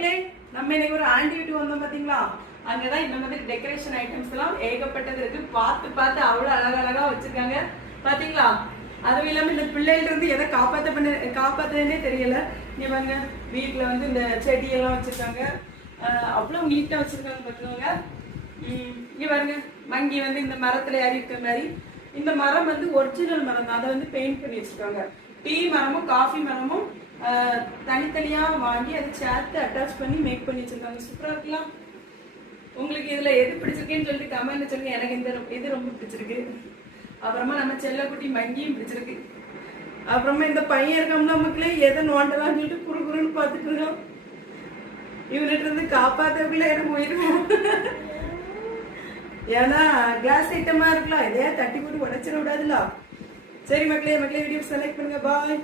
மக்களே, நம்ம இன்னைக்கு ஒரு ஆண்டி வீட்டு வந்தோம் பாத்தீங்களா? அங்கதான் இந்த மாதிரி டெக்கரேஷன் ஐட்டம்ஸ் எல்லாம் ஏகப்பட்டது இருக்கு. பார்த்து பார்த்து அவ்வளவு அழகழகா வச்சிருக்காங்க பாத்தீங்களா? அதுவும் இல்லாம இந்த பிள்ளைகள் இருந்து எதை காப்பாத்துறதுன்னே தெரியல. நீ பாருங்க, வீட்டுல வந்து இந்த செடி எல்லாம் வச்சிருக்காங்க, அவ்வளவு நீட்டா வச்சிருக்காங்க பாத்துக்கோங்க. இங்க பாருங்க, மங்கி வந்து இந்த மரத்துல ஏறி இருக்கிற மாதிரி. இந்த மரம் வந்து ஒரிஜினல் மரம் தான், அதை வந்து பெயிண்ட் பண்ணி வச்சிருக்காங்க. டீ மரமும் காஃபி மரமும் தனித்தனியா வாங்கி அதை சேர்த்து அட்டாச் பண்ணி மேக் பண்ணி வச்சிருக்காங்க. சூப்பரா இருக்கலாம். உங்களுக்கு இதுல எது பிடிச்சிருக்குன்னு சொல்லிட்டு கமெண்ட்ல சொல்லுங்க. எனக்கு இந்த இது ரொம்ப பிடிச்சிருக்கு. அப்புறமா நம்ம செல்லக்குட்டி மங்கியும் பிடிச்சிருக்கு. அப்புறமா இந்த பையன் இருக்கோம்னா மக்களே, எதை நோண்டலாம் சொல்லிட்டு குறுகுறுன்னு பார்த்துட்டு இருக்கோம். இவர்கிட்ட இருந்து காப்பாத்தக்குள்ள எனக்கு உயிர். ஏன்னா கிளாஸ் ஐட்டமா இருக்கலாம், எதையா தட்டி போட்டு உடைச்சிட விடாதுல்ல. சரி மக்களே, வீடியோ செலக்ட் பண்ணுங்க. பாய்.